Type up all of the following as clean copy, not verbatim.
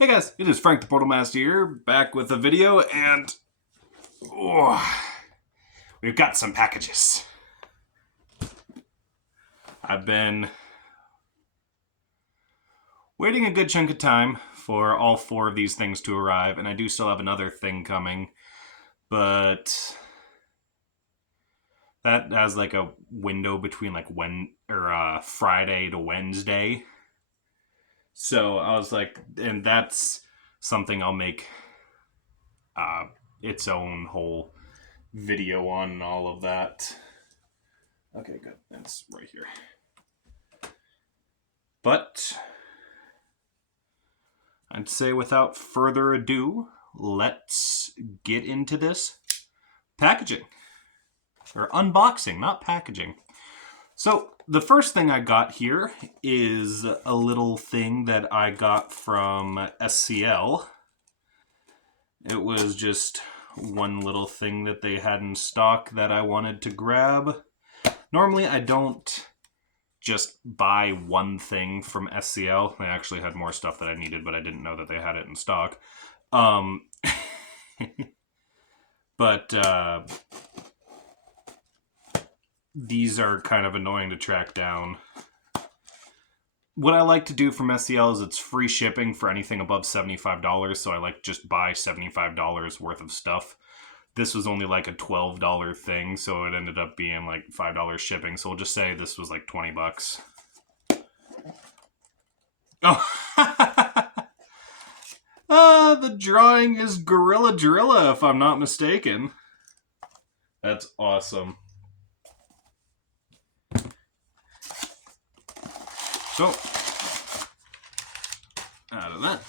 Hey guys, it is Frank the Portal Master here, back with a video, and we've got some packages. I've been waiting a good chunk of time for all four of these things to arrive, and I do still have another thing coming, but that has like a window between like Friday to Wednesday. So I was like, and that's something I'll make uh, its own whole video on and all of that. Okay, good. That's right here. But I'd say without further ado, let's get into this packaging. Or unboxing, not packaging. So the first thing I got here is a little thing that I got from SCL. It was just one little thing that they had in stock that I wanted to grab. Normally I don't just buy one thing from SCL. They actually had more stuff that I needed, but I didn't know that they had it in stock. But these are kind of annoying to track down. What I like to do from SCL is it's free shipping for anything above $75, so I like just buy $75 worth of stuff. This was only like a $12 thing, so it ended up being like $5 shipping, so we'll just say this was like 20 bucks. Oh, the drawing is Gorilla Drilla, if I'm not mistaken. That's awesome. So, out of that.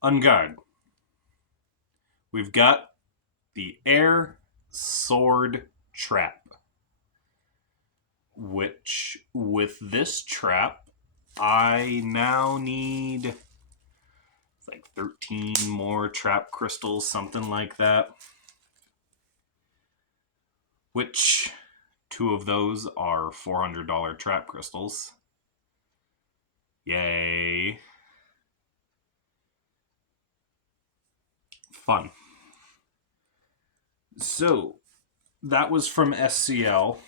On guard, we've got the Air Sword Trap, which with this trap, I now need like 13 more trap crystals, something like that. Which two of those are $400 trap crystals. Yay. Fun. So, that was from SCL.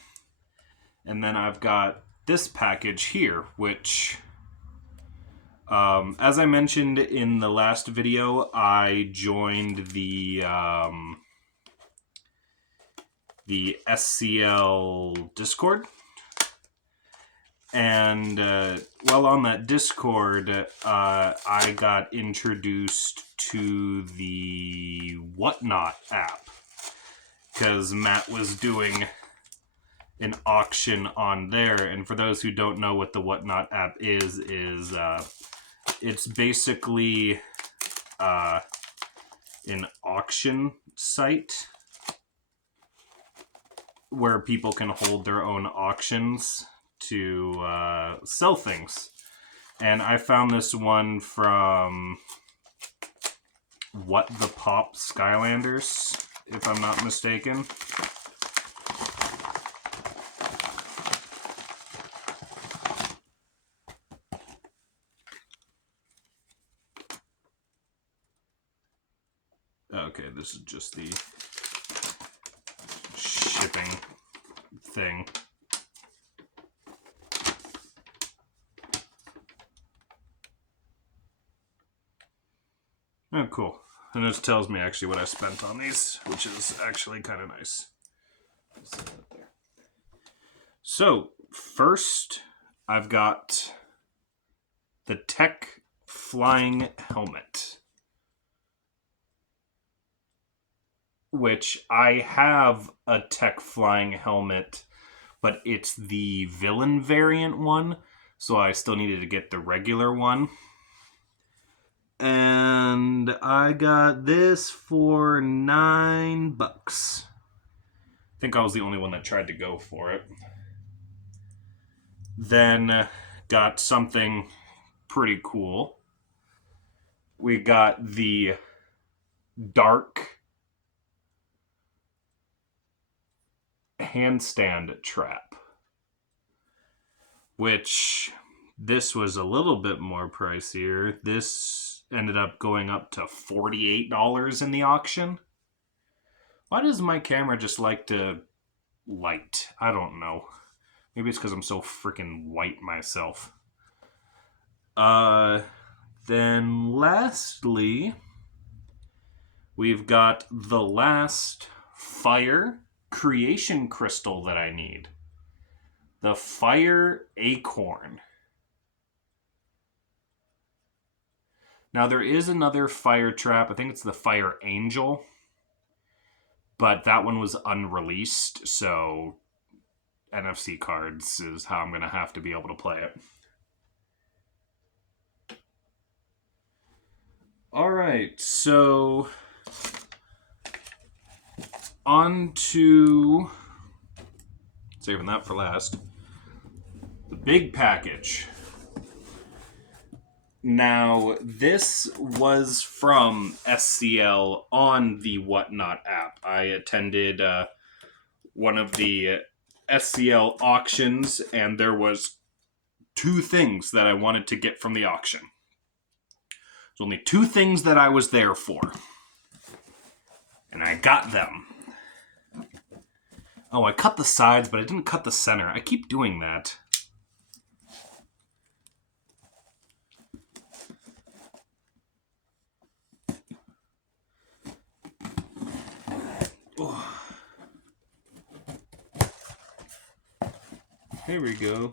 And then I've got this package here, which, as I mentioned in the last video, I joined the SCL Discord. And while on that Discord, I got introduced to the Whatnot app because Matt was doing an auction on there. And for those who don't know what the Whatnot app is it's basically an auction site where people can hold their own auctions to sell things. And I found this one from What the Pop Skylanders, if I'm not mistaken. Okay, this is just the shipping thing. Oh, cool. And this tells me actually what I spent on these, which is actually kind of nice. So, first, I've got the Tech Flying Helmet, which I have a Tech Flying Helmet, but it's the villain variant one, so I still needed to get the regular one. And I got this for $9. I think I was the only one that tried to go for it. Then got something pretty cool. We got the Dark handstand trap, which this was a little bit more pricier. This ended up going up to $48 in the auction. Why does my camera just like to light? I don't know. Maybe it's because I'm so freaking white myself. Then lastly, we've got the last fire creation crystal that I need. The Fire Acorn. Now there is another fire trap. I think it's the Fire Angel. But that one was unreleased, so NFC cards is how I'm going to have to be able to play it. Alright, so on to, saving that for last, the big package. Now, this was from SCL on the Whatnot app. I attended one of the SCL auctions, and there was 2 things that I wanted to get from the auction. There's only 2 things that I was there for. And I got them. Oh, I cut the sides, but I didn't cut the center. I keep doing that. Oh. There we go.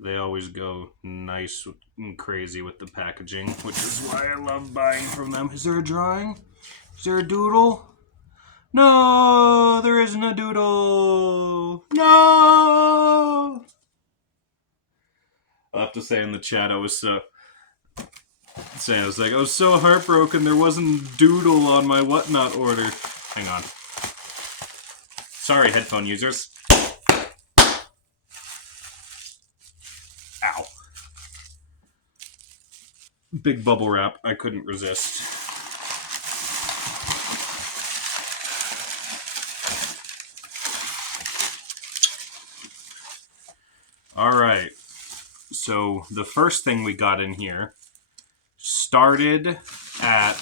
They always go nice and crazy with the packaging, which is why I love buying from them. Is there a drawing? Is there a doodle? No, there isn't a doodle. No! I'll have to say in the chat, I was so heartbroken there wasn't doodle on my Whatnot order. Hang on. Sorry, headphone users. Ow. Big bubble wrap. I couldn't resist. Alright. So, the first thing we got in here started at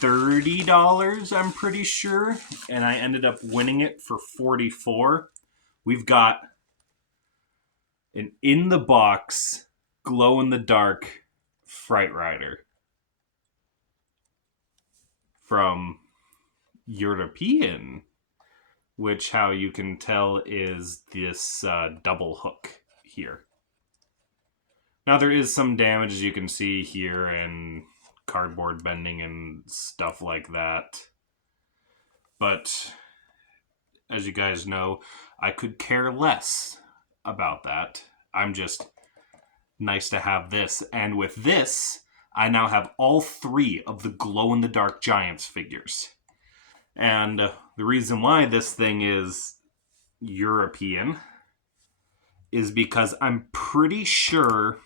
$30, I'm pretty sure, and I ended up winning it for $44. We've got an in-the-box, glow-in-the-dark Fright Rider from European, which, how you can tell, is this double hook here. Now, there is some damage, as you can see here, and cardboard bending and stuff like that. But, as you guys know, I could care less about that. I'm just nice to have this. And with this, I now have all 3 of the glow-in-the-dark Giants figures. And the reason why this thing is European is because I'm pretty sure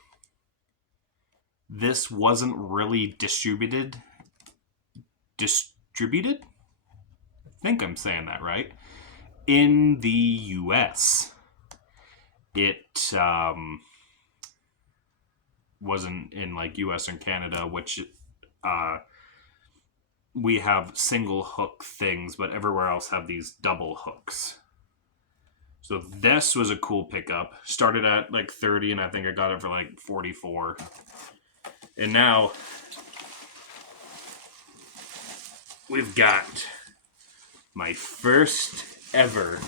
this wasn't really distributed? I think I'm saying that right. In the US. It wasn't in like US and Canada, which we have single hook things, but everywhere else have these double hooks. So this was a cool pickup. Started at like 30, and I think I got it for like 44. And now we've got my first ever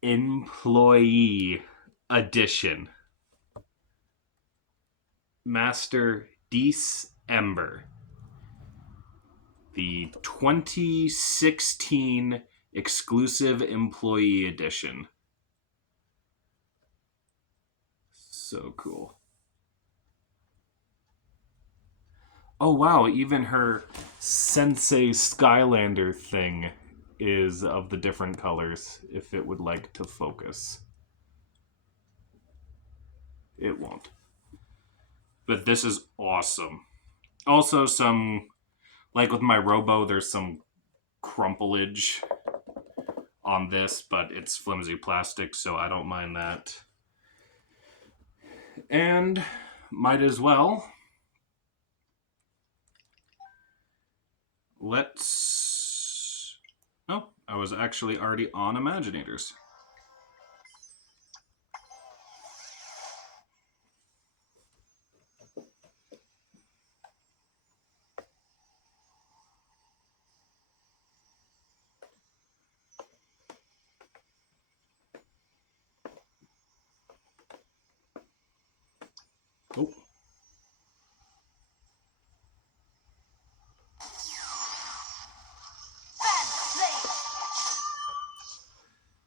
employee edition. Master December. The 2016 exclusive employee edition. So cool. Oh wow, even her Sensei Skylander thing is of the different colors, if it would like to focus. It won't. But this is awesome. Also some Like with my Robo, there's some crumpleage on this, but it's flimsy plastic, so I don't mind that. And might as well, let's... Oh, I was actually already on Imaginators. Oh.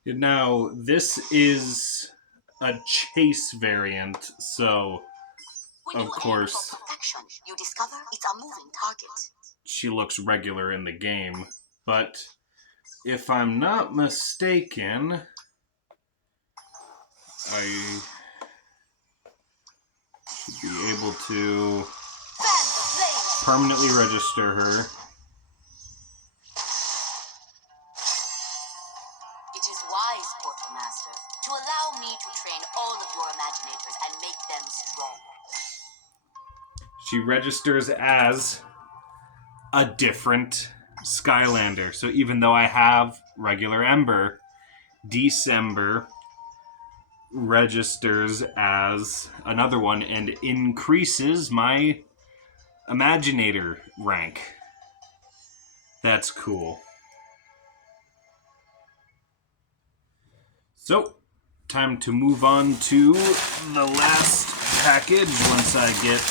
Now, this is a chase variant, so of course you discover it's a moving target. She looks regular in the game, but if I'm not mistaken, I should be able to permanently register her. It is wise, Portal Master, to allow me to train all of your Imaginators and make them strong. She registers as a different Skylander. So even though I have regular Ember, December registers as another one and increases my Imaginator rank. That's cool. So, time to move on to the last package once I get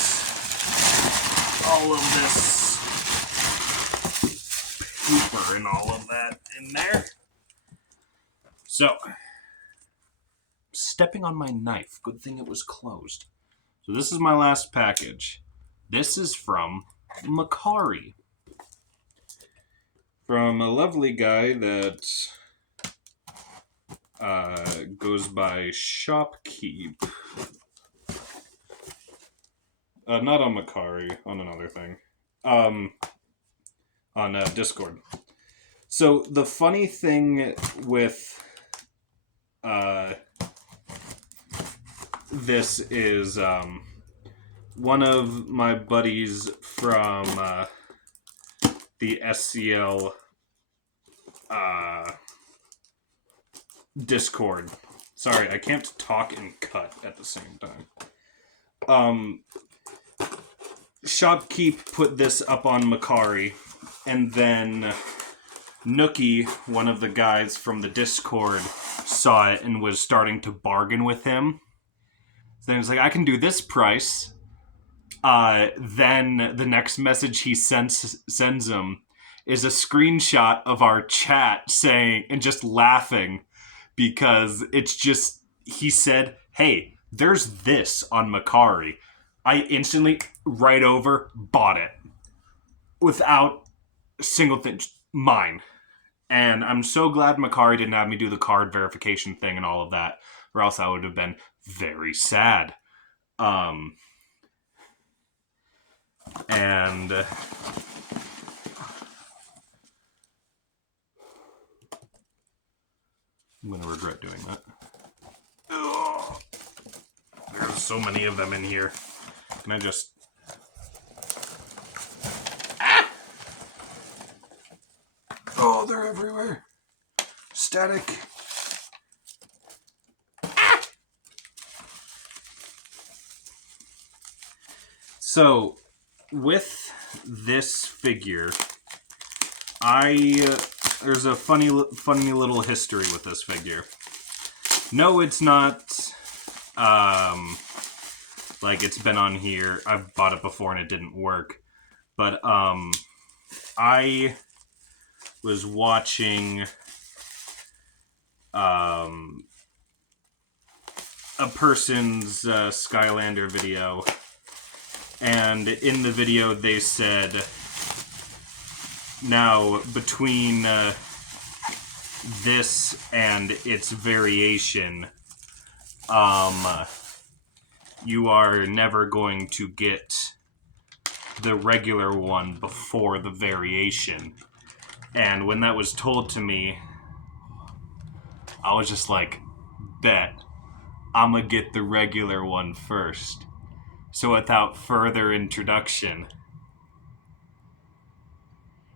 all of this paper and all of that in there. So, stepping on my knife. Good thing it was closed. So this is my last package. This is from Makari. From a lovely guy that goes by Shopkeep. Not on Makari, on another thing. On Discord. So the funny thing with this is one of my buddies from the SCL Discord. Sorry, I can't talk and cut at the same time. Shopkeep put this up on Makari, and then Nookie, one of the guys from the Discord, saw it and was starting to bargain with him. So then he's like, I can do this price. Then the next message he sends him is a screenshot of our chat saying, and just laughing, because it's just, he said, hey, there's this on Makari. I instantly, right over, bought it. Without a single thing. Mine. And I'm so glad Makari didn't have me do the card verification thing and all of that, or else I would have been very sad. And I'm going to regret doing that. Ugh. There's so many of them in here. Can I just... Ah! Oh, they're everywhere. Static. Ah! So, with this figure, there's a funny little history with this figure. No, it's not like it's been on here. I've bought it before and it didn't work. But I was watching a person's Skylander video, and in the video they said, now between this and its variation, you are never going to get the regular one before the variation. And when that was told to me, I was just like, bet, I'm gonna get the regular one first. So without further introduction,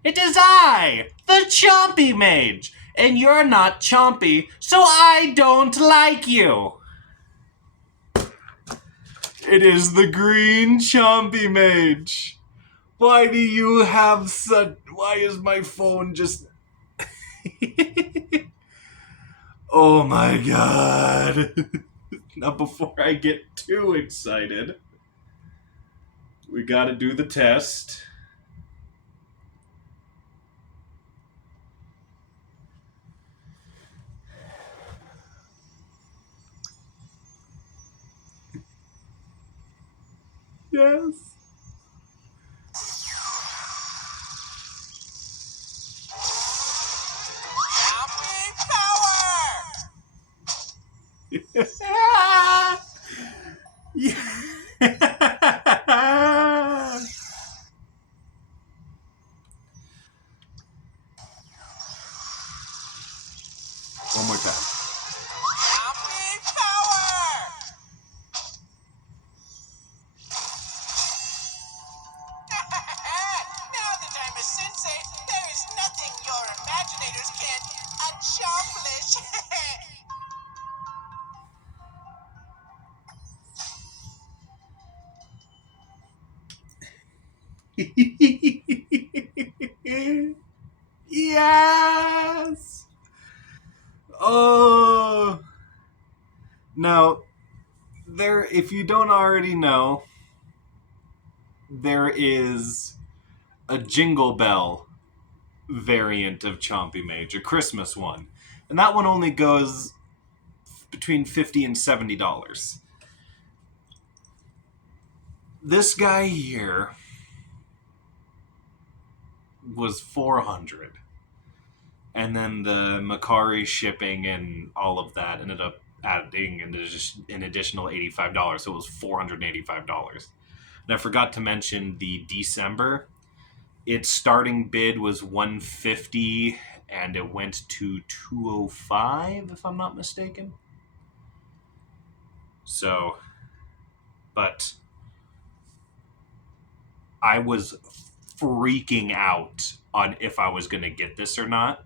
it is I, the Chompy Mage, and you're not Chompy, so I don't like you. It is the Green Chompy Mage. Why do you have such... Why is my phone just... Oh my god. Now before I get too excited, we gotta do the test. Yes. Yeah. One more time. Chompy power! Now that I'm a sensei, there is nothing your imaginators can't accomplish. Yes. Oh. Now, there. If you don't already know, there is a Jingle Bell variant of Chompy Mage, a Christmas one, and that one only goes between $50 and $70. This guy here was $400, and then the Macari shipping and all of that ended up adding an additional $85, so it was $485. And I forgot to mention the December. Its starting bid was $150, and it went to $205, if I'm not mistaken. So, but I was freaking out on if I was going to get this or not.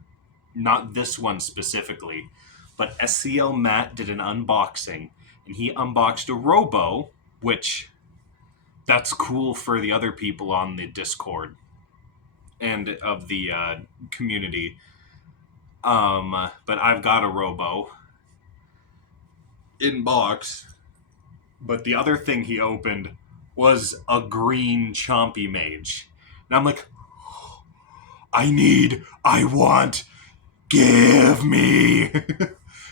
Not this one specifically, but SCL Matt did an unboxing, and he unboxed a Robo, which that's cool for the other people on the Discord and of the community. But I've got a Robo in box. But the other thing he opened was a green Chompy Mage. And I'm like, I want, give me.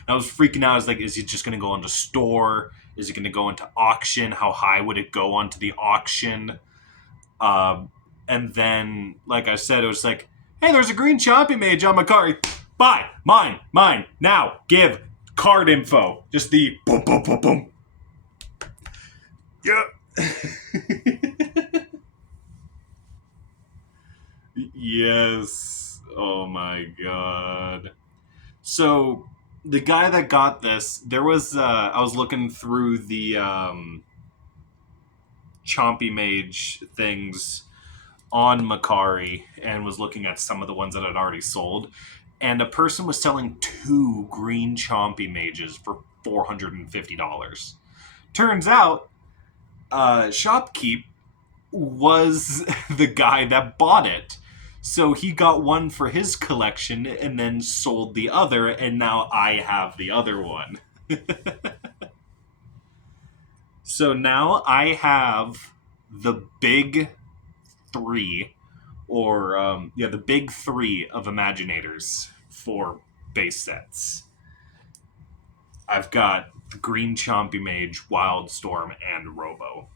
I was freaking out. I was like, is he just going to go into store? Is it going to go into auction? How high would it go onto the auction? And then, like I said, it was like, hey, there's a green Chompy Mage on Macari. Buy, mine, now, give, card info. Just the boom, boom, boom, boom. Yeah. Yes. Oh my god. So, the guy that got this, there was, I was looking through the Chompy Mage things on Macari and was looking at some of the ones that had already sold. And a person was selling 2 green Chompy Mages for $450. Turns out, Shopkeep was the guy that bought it. So he got one for his collection and then sold the other, and now I have the other one. So now I have the big 3, or the big 3 of Imaginators for base sets. I've got Green Chompy Mage, Wildstorm, and Robo.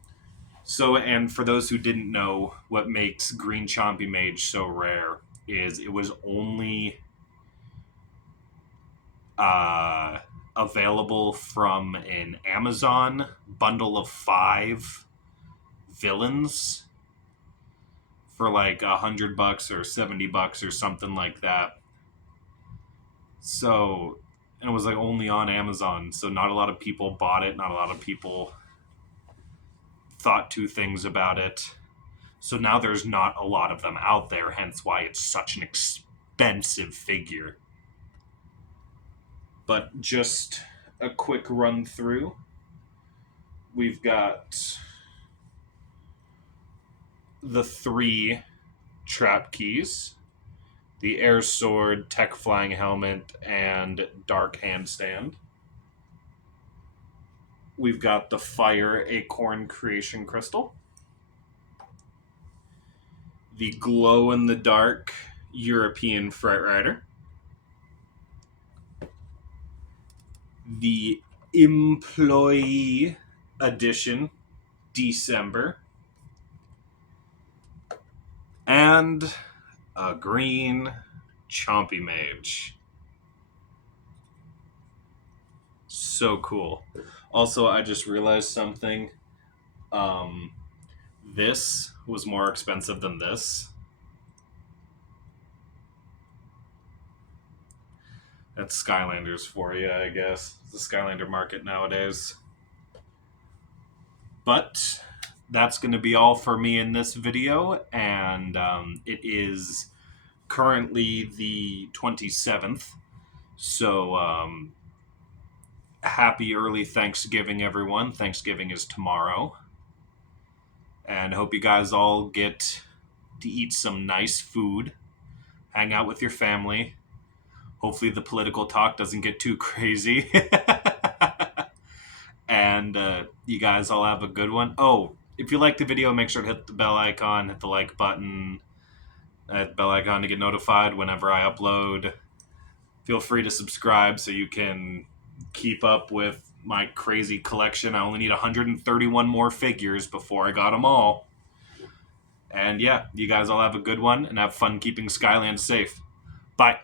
So, and for those who didn't know, what makes Green Chompy Mage so rare is it was only available from an Amazon bundle of 5 villains. for like $100 or $70 or something like that. So, and it was like only on Amazon. So not a lot of people bought it. Not a lot of people thought two things about it. So now there's not a lot of them out there, hence why it's such an expensive figure. But just a quick run through. We've got the 3 trap keys, the air sword, tech flying helmet, and dark handstand. We've got the fire acorn creation crystal, the glow in the dark European Fright Rider, the employee edition December, and a green Chompy Mage. So cool. Also, I just realized something. This was more expensive than this. That's Skylanders for you, I guess. It's the Skylander market nowadays. But that's going to be all for me in this video, and it is currently the 27th, so happy early Thanksgiving, everyone. Thanksgiving is tomorrow, and hope you guys all get to eat some nice food, hang out with your family. Hopefully the political talk doesn't get too crazy. And you guys all have a good one. Oh, if you like the video, make sure to hit the bell icon, hit the like button, hit the bell icon to get notified whenever I upload. Feel free to subscribe so you can keep up with my crazy collection. I only need 131 more figures before I got them all. And yeah, you guys all have a good one and have fun keeping Skyland safe. Bye.